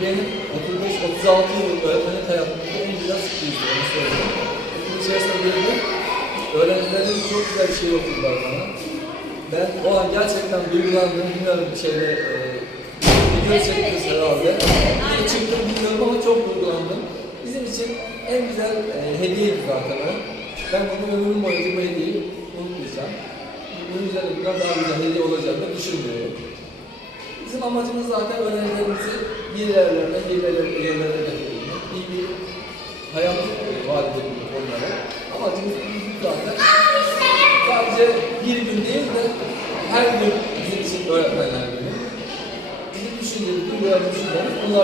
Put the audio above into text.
Gülen'in 35-36 yıllık öğretmenlik hayatında en güzel sürprizdi, onu söyleyeyim. Bunun içerisinde girdim. Öğrencilerim çok güzel bir şey okudular bana. Ben o an gerçekten duygulandım, bilmiyorum bir şeyde e, video çekilmiş herhalde. Niye çıktım bilmiyorum ama çok duygulandım. Bizim için en güzel e, hediyeydi zaten o. Ben bunu ömrüm boyunca bu hediyeyi unutmayacağım. Bunun üzerine biraz daha güzel hediye olacağını düşünmüyorum. Bizim amacımız zaten öğrencilerimizi bir yerlerine, bir yerlerine, bir yerlerine getirmek. İyi bir hayat vaat edebilmek onlara. Amacımız bizim zaten sadece bir gün değil de her gün bizim için öğretmenler günü. Bizim düşündüğümüz, duygularımız, bunlar